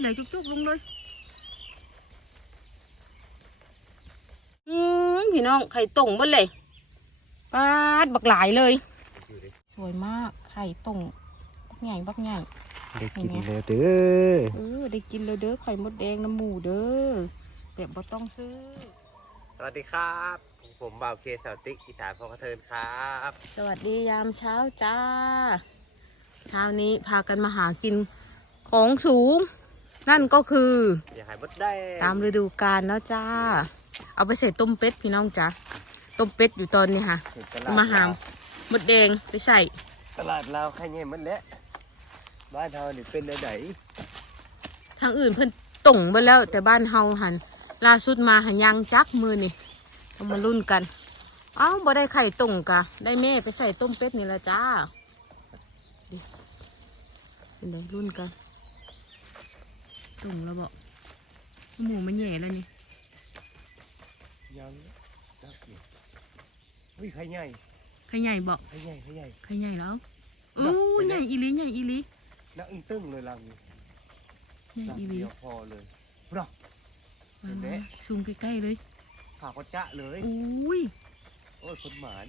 ไหลจุกๆลงเลยอืมพี่น้องไข่ต่งหมดเลยปาดบักหลายเลย สวยมากไข่ต่งบักใหญ่บักใหญ่ได้กินเลยเด้อเออได้กินเลยเด้อไข่มดแดงน้ำหมูเด้อแบบบ่ต้องซื้อ สวัสดีครับ ผมบ่าวเคสาวติ๊กอีสานพอกระเทินครับ สวัสดียามเช้าจ้า เช้านี้พากันมาหากินของสูง นั่นก็คืออย่าหายมดได้ตามฤดูกาลแล้วจ้า เอาไปใส่ต้มเป็ดพี่น้องจ้าต้มเป็ดอยู่ตอนนี้ค่ะตลเอามาหามมดแดงไปใส่ ตลาดลาวใครเนี่ยมันแหละบ้านเฮานี่เป็นอะไรทางอื่นเพิ่นต่งไปแล้ว แต่บ้านเฮาหันล่าสุดมาหันยังจักมือนี่เอามารุ่นกัน เอ้าบ่ได้ไข่ต่งกะ ได้แม่ไปใส่ต้มเป็ดนี่ละจ้าดิเป็นไงรุ่นกัน ต่งแล้วบอกหมูมันแหย่แล้วนี่ยังจักอยู่อุ้ยใครใหญ่ไข่ใหญ่บอกใครใหญ่ใครใหญ่ไข่ใหญ่แล้วดอกอู้เป็นไงใหญ่อีหลีใหญ่อีหลีนักอึ้งตึ้งเลยลังนี้ใหญ่ลังอีหลีเดียวพอเลยรอ เห็นไหมว้าวซูมใกล้ๆเลยขาวก็จะเลยอุ้ยโอ้ยคนหมาน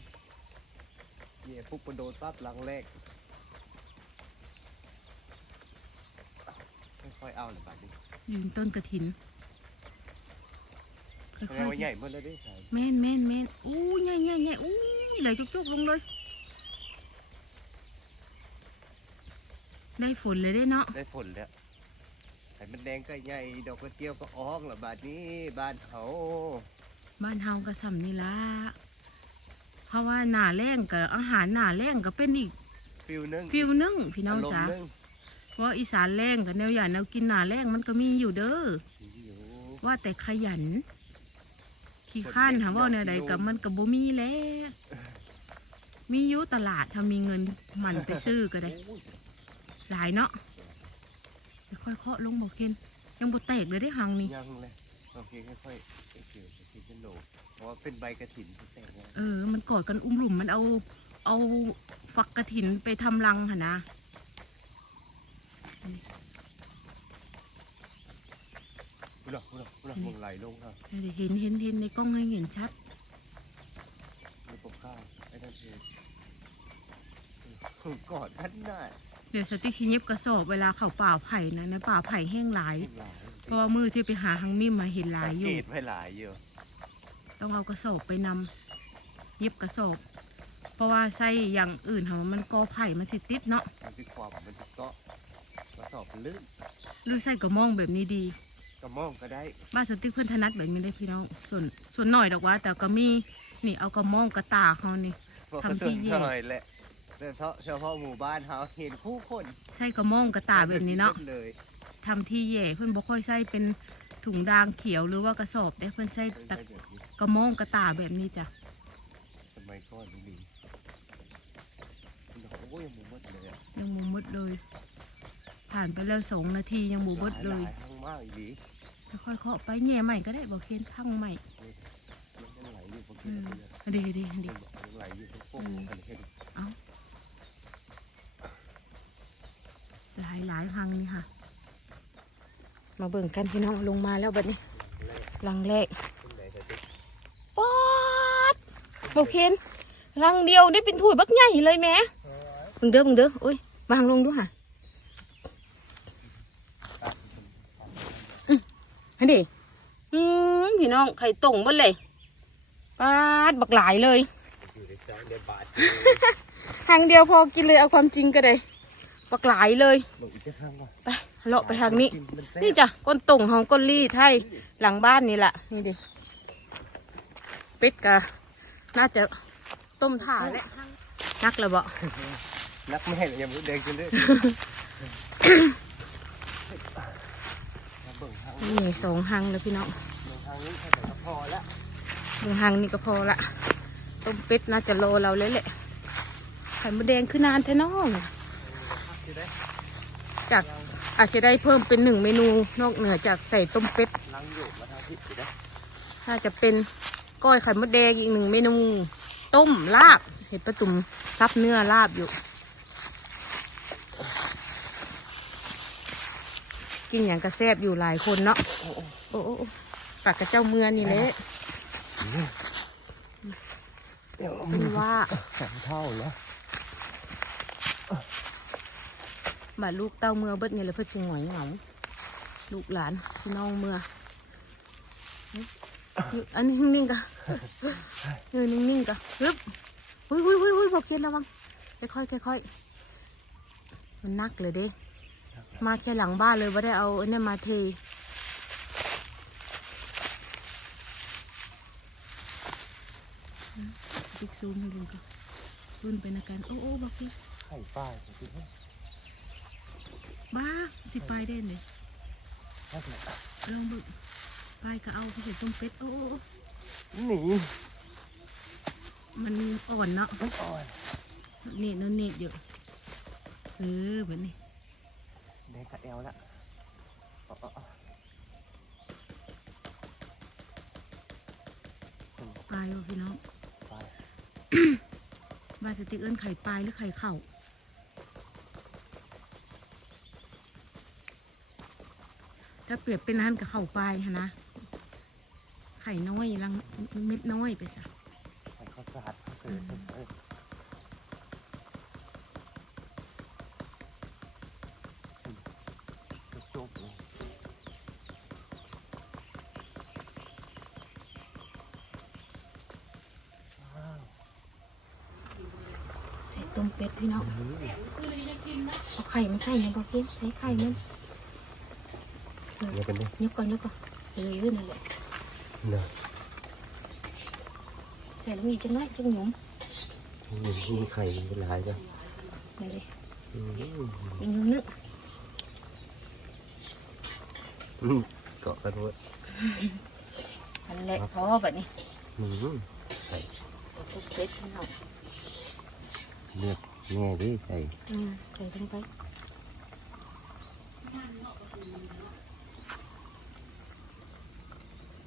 เย่ปุ๊บกระโดดปั๊บหลังแรก ค่อยๆเอาเลยบัดนี้ยืนต้นกระถินค่แสดงอยว่าใหญ่หมดแล้วเด้ใช่ๆแม่นแม่นแม่นอู้ใหญ่ใหญ่ใหญ่อู้ไหลจุกๆลงเลย ได้ฝนเลยได้เนาะได้ฝนแล้วไข่มันแดงก็ใหญ่ดอกกระเจียวก็ออกและบาดนี้บ้านเขาบ้านเฮาก็สำนี่ละเพราะว่าหน้าแรงกับอาหารหน้าแรงก็เป็นอีกฟิวนึงฟิวหนึงพี่น้องารมจ๋าณ์นึงเพ ราะอีสานแรงกับแนวอย่างแนวกินหน้าแรงมันก็มีอยู่เด้ออยู่ว่าแต่ขยัน ขี้ข้านถามว่าแนวใดกับมันกับบ่มีแล้วมีอยู่ตลาดถ้ามีเงินหมันไปซื้อก็ได้โอ้ยหลายเนาะเดี๋ยวค่อยเคาะลงบอกเคนยังบ่แตกเลยได้หังนี่ยังเลยโอเคค่อยๆโอเคโอเคจะโหนกเพราะว่าเป็นใบกระถินที่แต่งงานเออ มันกอดกันอุ้มหลุมมันเอา เอาฝักกระถินไปทำรังหนนะ พูดหรอพูดหรอพูดหรอมึงไหลลงครับเดี๋ยวเห็นเห็นเห็นในกล้องให้เห็นชัดในปกข้าวไอ้นั่นเองกอดท่านหน้าเดี๋ยวสติคิเย็บกระสอบเวลาเขาป่าไผ่นะนะป่าไผ่แห้งหลายหลายเพราะว่ามือที่ไปหาหังมิมมาเห็นหลายอสังยู่เกตไว้หลายอยู่ต้องเอากระสอบไปนำเย็บกระสอบ เพราะว่าไส้อย่างอื่นเขามันกอไผ่มันสิติดเนาะมันคือความมันคือเกาะกระ สอบมันลื่นหรือไส้กระมองแบบนี้ดีกระมองก็ได้บ้านสติ๊กเพื่อนถนัดแบบนี้ได้พี่น้องส่วนส่วนหน่อยดอกว่า แต่ก็มีนี่เอากระมองกระตาเขานี่พวกทำกระที่สุนแย่หน่อยแหละแต่เฉพาะเฉพาะหมู่บ้านเขาเห็นผู้คนใส่กระมองกระตาแบบนี้เนาะเลยทำที่แย่เพื่อนบ่ค่อยใส่เป็นถุงดางเขียวหรือว่ากระสอบได้เพื่อนใส่เป็นตะไปแบบนี้กระมองกระตาแบบนี้จ้ะสมัยก่อนนี่ดีโอ้ยยังมุมดเลยอะยังหมูมดเลย ผ่านไปแล้วสองนาทียังหมูเบดเลยหาทั้งมากอีหลีค่อยๆเคาะไปแง่ใหม่ก็ได้บอกเคนทั้งใหม่มันยังไหลอยู่บางเอทีอก็เลยดีดีดียังไหลอยู่ทั้งพวกเอออันนี้แค่นี้หลายหลายพังนี่ค่ะ มาเบิ่งกันพี่น้องลงมาแล้วบัดนี้ลังแรกเป็นไหนแต่ติ๊กป๊อดบอกเคนลังเดียวได้เป็นถ้วยบักใหญ่เลยแหม่มึงเด้อมึงเด้อโอ้ยวางลงดูค่ะ ฮันดิอืมพี่น้องไข่ต่งหมดเลยปาดบักหลายเลยอยู่ในใจเดียวบาททางเดียวพอกินเลยเอาความจริงก็ได้บักหลายเลยหลงอีกจะข้างว่ะไปเลาะไปทางนี้มัแซ่บนี่จ้ะก้นต่งของก้นลี่ไทยหลังบ้านนี่แหละนี่ดิเป็ดกะน่าจะต้มถ่าแหละนักเลยบ่นักแม่งยังไม่เด็กกันเลยมาเบิ่งทาง นี้นี่สองหังแล้วพี่น้องเบิ่งทางนี้แค่แต่ก็พอแล้วหนึ่งหังนี่ก็พอละต้มเป็ดน่าจะโลเราเลยแหละไข่มดแดงคือนานแท้น้องจะได้จากอาจจะได้เพิ่มเป็นหนึ่งเมนูนอกเหนือจากใส่ต้มเป็ดลังอยู่มาทางที่จะได้น่าจะเป็นก้อยไข่มดแดงอีกหนึ่งเมนู ต้มลาบ เห็ดประตุ่มรับเนื้อลาบอยู่ กินอย่างกระแซบอยู่หลายคนเนาะโอ้โอ้โอ้โอ้ปากกระเจ้าเมือนี่แหละเดี๋ยวเป็นว่าสามเท่านะบาดลูกเต้าเมือเบิดเนี่ยเลยเพื่อจิงหงอยเหงาลูกหลานพี่น้องเมืออยู่อันนี้นิ่งๆกะเออนิ่งๆกะฮึบหุ้ยหุ้ยหุ้ยหุ้ยบอกเย็นระวังค่อยๆค่อยๆมันนักเลยเด้ มาแค่หลังบ้านเลยว่าได้เอาอันเนี้ยมาเทบิ๊กซูมให้ดูก่อนรุ่นไปนะกันโอ้โอ้บอกเย็นไข่ป้ายสิเพื่อนบ้าสิไปได้เลยถ้าเกิดลองเบึกไปก็เอาไปเห็นต้มเป็ดโอ้โอ้โอ้หนีมันอ่อนเนาะไม่อ่อนเน็ตเนอะเน็ตอยู่เออแบบนี้ แดงกับแอลละอาเอปลายวะพี่น้องไปบาสติกเอิ้นไข่ปลายหรือไข่เข่าถ้าเปรียบเป็นนั้นกับเข่าปลายฮะนะ ไข่น้อยลังเม็ดน้อยไปซะไข่ข้าวสารข้าวเกลือเออจุกๆเลย ใส่ต้มเป็ดพี่น้องเอาไข่มาใส่ยังบอกกินใส่ไข่มันเดี๋ยวกันดิยกก่อนยกก่อนเออยืนนั่นแหละเนาะใส่ลงอีกจังน้อยจังหนุ่มมีมีไข่หลายจ้ะนี่เลยอืมอีกนึงนึกอืมเกาะกันหมดอันแหละพอแบบนี้อืมไข่ต้มเป็ดพี่น้องเลือกแง่ดิไข่อืมใส่ลงไป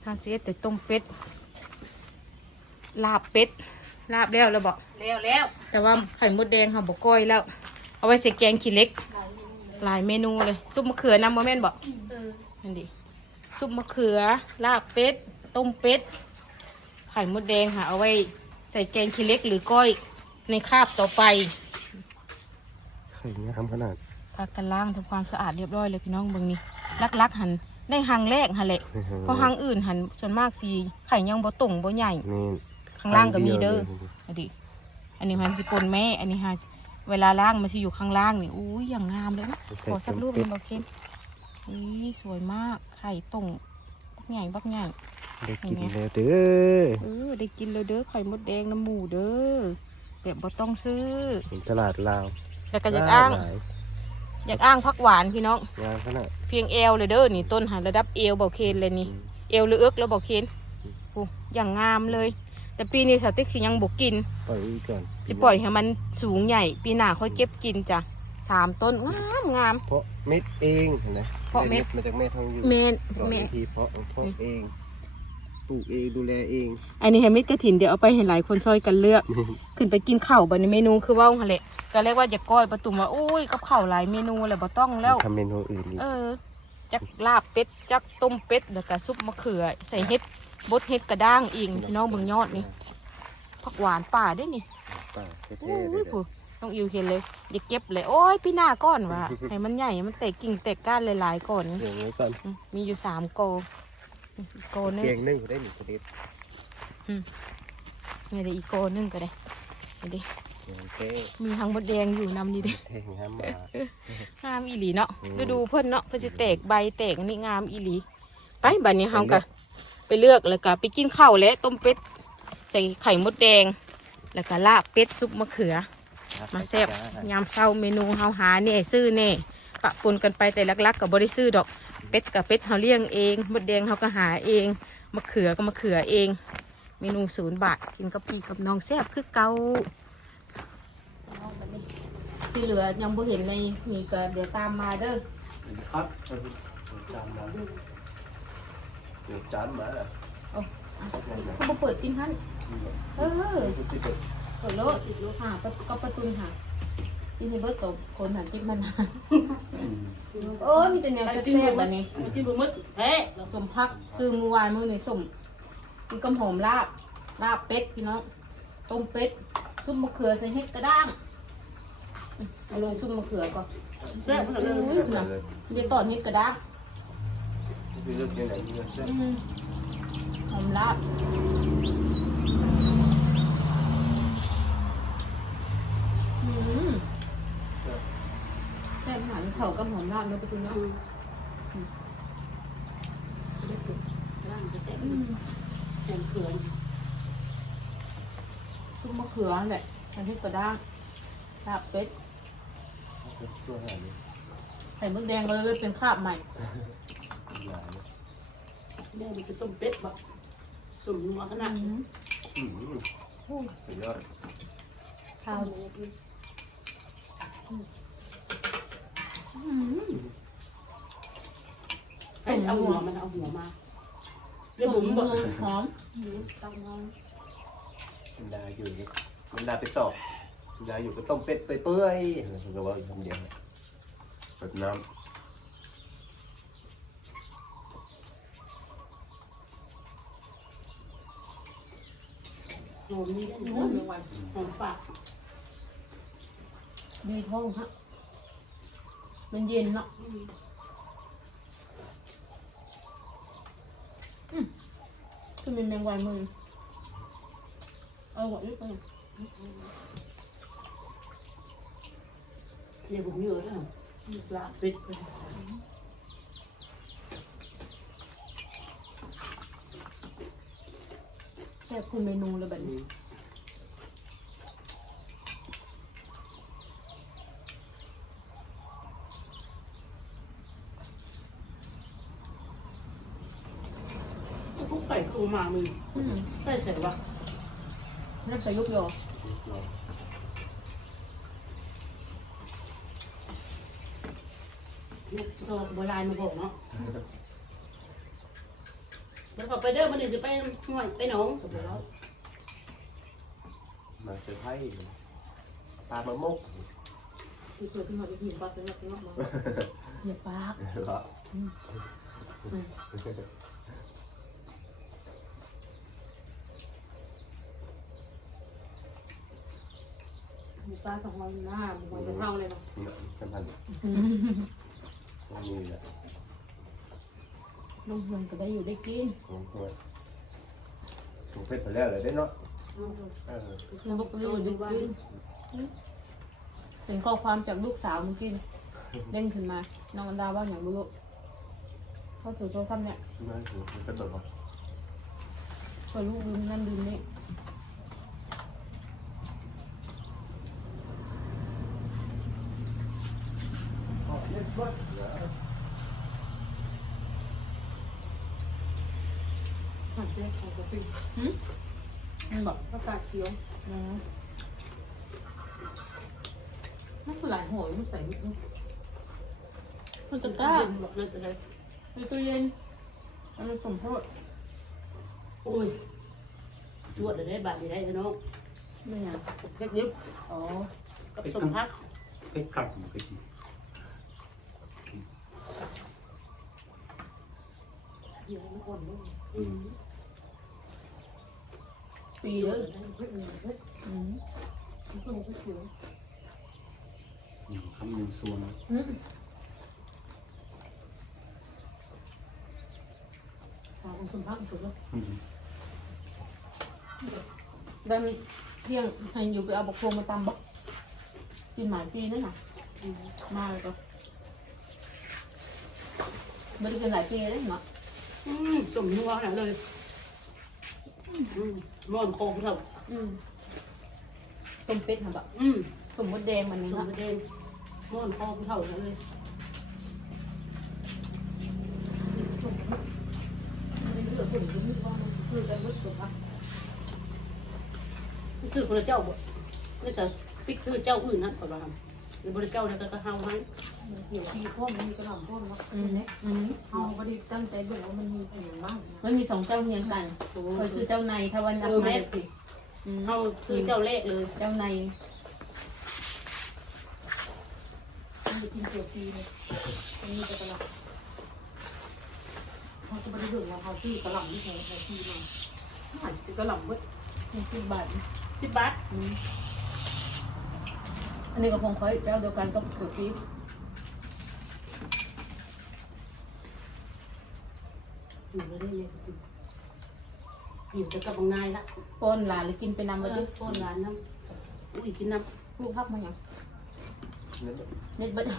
ทำเสียแต่ต้มเป็ด ลาบเป็ด ลาบแล้วเราบอก แล้วแล้วแต่ว่าไข่มดแดงค่ะบอกก้อยแล้ว เอาไว้ใส่แกงขี้เหล็ก หลายเมนูเลย ซุปมะเขือน้ำมะแม่นบอกเออนั่นดิ ซุปมะเขือ ลาบเป็ด ต้มเป็ด ไข่มดแดงค่ะ เอาไว้ใส่แกงขี้เหล็กหรือก้อยในคาบต่อไปไข่งามขนาด พักกันล้างทำความสะอาดเรียบร้อยเลยพี่น้องเบิ่งนี่ลักๆหัน ได้หังแรกหันแหละเพราะหังอื่นหันส่วนมากสีไข่ยังบ่ตุ่งบ่ใหญ่ นี่ข้างล่างก็มีเด้ออันนี้อันนี้มันสิปนแม่ อันนี้ฮะเวลาล้างมันสิอยู่ข้างล่างนี่อุ้ยอย่างงามเลยนะขอสักรูปหนึงบอกเคนอุ้ยสวยมากไข่ตุ่งบักใหญ่บักใหญ่ได้กินแล้วเด้อเออได้กินเลยเด้อไข่มดแดงน้ำหมูเด้อแบบบ่ต้องซื้อเห็นตลาดลาวแล้วก็อยากอ้างหลย อยากอ้างพักหวานพี่น้อง งามขนาดเพียงเอวเลยเด้อนี่ต้นหันระดับเอวเบาเคนเลยนี่ เอวหรือเอิกแล้วเบาเคนโอ้อย่างงามเลย แต่ปีนี้สติ๊กสิยังบกกิน ปล่อยอีกก่อนสิปล่อยให้มันสูงใหญ่ ปีหน้าค่อยเก็บกินจ้ะสามต้นงามงาม เพราะเม็ดเองเห็นไหมเพราะเม็ด มาจากแม่ทองอยู่เมนสอนเมนวิธีเพาะเพาะเอง ปลูกเองดูแลเอง อันนี้ให้เม็ดกระถินเดี๋ยวเอาไปให้หลายคนช่วยกันเลือก ขึ้นไปกินข้าวบันในเมนูคือเว่าหั่นแหละก็เรียกว่าจะก้อยประตุ่มว่าอุ้ยกับข้าวหลายเมนูเลยบ่ต้องแล้วทำเมนูอื่นอีกเออจักลาบเป็ดจักต้มเป็ดแล้วก็ซุปมะเขือ ใส่เห็ดบดเห็ดกระด้างอีกพี่น้องเบิ่งยอดนี่ผักหวานป่าเด้วยนี่ป่าเท่โอ้ๆเลยยผู้ต้องอิวเห็นเลย อย่าเก็บเลยโอ้ยพี่หน้าก้อนว่ะ ให้มันใหญ่มันแตกกิ่งแตกก้านหลายๆก่อนเดี๋ยวไว้ก่อนอืมมีอยู่สามโกอีก โกนึงเกียงนึ่งก็ได้หนึ่งประเด็นนี่เดี๋ยวอีกโกนึงก็ได้นี่ดิเกียงเท่มีทางมดแดงอยู่นำนี่ดิเท่งามมางามอีหลีเนาะอืมฤดูเพิ่นเนาะเพิ่นสิแตกใบแตกอันนี้งามอีหลี ไปบัดนี้เฮาก็ไปเลือกแล้วก็ไปกินข้าวและต้มเป็ดใส่ไข่มดแดง แล้วก็ลาบเป็ดซุปมะเขือ มาแซ่บยามเช้าเมนูเฮาหาแน่ซื้อแน่ปะปนกันไปแต่ลักๆก็บ่ได้ซื้อดอก เป็ดกับเป็ดเฮาเลี้ยงเองมดแดงเฮาก็หาเองมะเขือก็มะเขือเอง เมนูศูนย์บาทกินกับพี่กับน้องแซ่บคือเก่าที่เหลือยังบ่เห็นในนี่ก็เดี๋ยวตามมาเด้อครับจานมาเดี๋ยวจานมาเอาอะเขาบ่เปิดกินฮั่นเออเปิดโลดอีกโลดค่ะประก็ประตูค่ะ ที่นี่เบิดตบคนหันกินมันอืมไปโอ้ยมีแต่แนวไปแซ่กินบๆแบแบบบนี้นี้กินบุมึดแท้เราสมพักซื้อมือวานมือนี่สมมีกำหอมลาบ ลาบเป็ดพี่น้องต้มเป็ดซุปมะเขือใส่เห็ดกระด้างเอาลงซุปมะเขือก่อนแซ่บขนาดอืนั้นมนะเดี๋ยวตอนเห็ดกระด้างคือเรื่องยังไงเรื่องอืมหอมลาบอืมแซ่บหาที่ เขากับหอมลาบเนาะประตูเนาะร่างจะแซ่บอืมแซ่บเขือนซุปมะเขือแหละใส่เห็ดกระด้างลาบเป็ดตัวหานี่ไข่มดแดงก็เลยเป็นคราบใหม่หลายแม่มันจะต้มเป็ดแบบสมนัวขนาดอืมอืมสุดยอดข้าวอืมให้ เอาหัวมันเอาหัวมาเดี๋ยวหผอมมบอกหอมตั้งมามันดาอยู่นี่มันดาไปตอกมันดาอยู่ก็ต้มเป็ดเปื่อยๆก็ว่าอยู่คนเดียวแบบน้หอมนี่ได้หอมวันหอมปากดีท้องฮะ มันเย็นเนาะคือมีแมงวันมือเอาหมดนี่ไปเดี๋ยวผมเยอะแล้วปลาเป็ดแค่คุณเมนูเลยแบบนี้ คุ กไก่คูมามืออืมใส่ใส่วะน่าจะยุกยอตัวโบราณมาบอกเนาะมันก็ไปเด้อมันจะไปห่วยไปหนองสมมติแล้วำมาเซอร์ไพรส์ปลามะมกที่เกิดขึ้นมาอีกหนึ่งปลาเป็นลักษณะมา อย่าปากแล้วก็ป ลาสองวันหน้ามันจะเท่าเลยเนาะสำคัญตรงนี้แหละน้องเฮือนก็ได้อยู่ได้กินของตัวถูกเพชรไปแล้วเลยได้เนาะเออมันก็ได้อยู่ได้กินเป็นข้อความจากลูกสาวเมื่อกี้เด้งขึ้นมา น้องอันดาว่าอย่างบุรุษเขาถือโทรศัพท์เนี่ยนั่นคือมันกระโดดมาพอลูกลืมนั่นลืมนี่ ผัดเล็กของกะปิมันบอกประกาศเขียวอ๋อมันคือหลายห่อมันใส่ลูกมันตะกร้าบอกเลยอะไรในตู้เย็นมันสมโพธิโอ้ยจวดได้บาทได้เนาะไม่อยากเพชรยิบอ๋อกับสมพักเพชรกัดเพชร เดี๋ ยวมันอ่อนด้วยปีเลยเพชรเพชรอืมมันก็เพชรเขียวคำหนึ่งส่วนอืมตาของสมพักสุดแล้วดันเที่ยงให้อยู่ไปเอาบักโคงมาตำบักกินหมายปีนั่นน่ะมาเลยก็ไม่ได้กินหลายปีเลยเนาะ อืมสมนัวขนาดเลยอืมนอนคอเท่าอืมต้มเป็ดค่ะแบบอืมสมมติแดงมันสนี่มเนาะประเด็นนอนคอเท่าเลยซื้อพระเจ้าบ่ก็จะปิกซื้อเจ้าอื่นนะก่อนว่า หรือพระเจ้าเนี่ยก็เฮาให้เกี่ยวที่พ่นมันมีกระหล่ำพ่นว่าอืมเนี่ยอืมเอาก็ดีตั้งใจเบิ่งว่ามันมีเป็นอย่างบ้างนะมันมีสองเจ้าเฮียงกันเคยซื้อเจ้าในถ้าวันนับมาสิอืมเฮาซื้อเจ้าแรกเลยเจ้าในไปกินเกี่ยวปีเนี่ยมันมีแต่กระหล่ำเขาจะไม่ได้เบิ่งว่าเขาซื้อกระหล่ำที่แท้เขาซื้อมาหายกระหล่ำเบิดมันซื้อบาทนี่สิบบาท อืมอันนี้ก็คงคอยเจ้าเดียวกันก็เกี่ยวปีอยู่เลยเนี่ยอยู่แต่กับบางนายละป้อนหลานหรือกินไปนำเอมาอดิโอนร้านน้ำอุ้ยกินน้ำกูพักมาอย่างนั่นเน็ตเบิดเ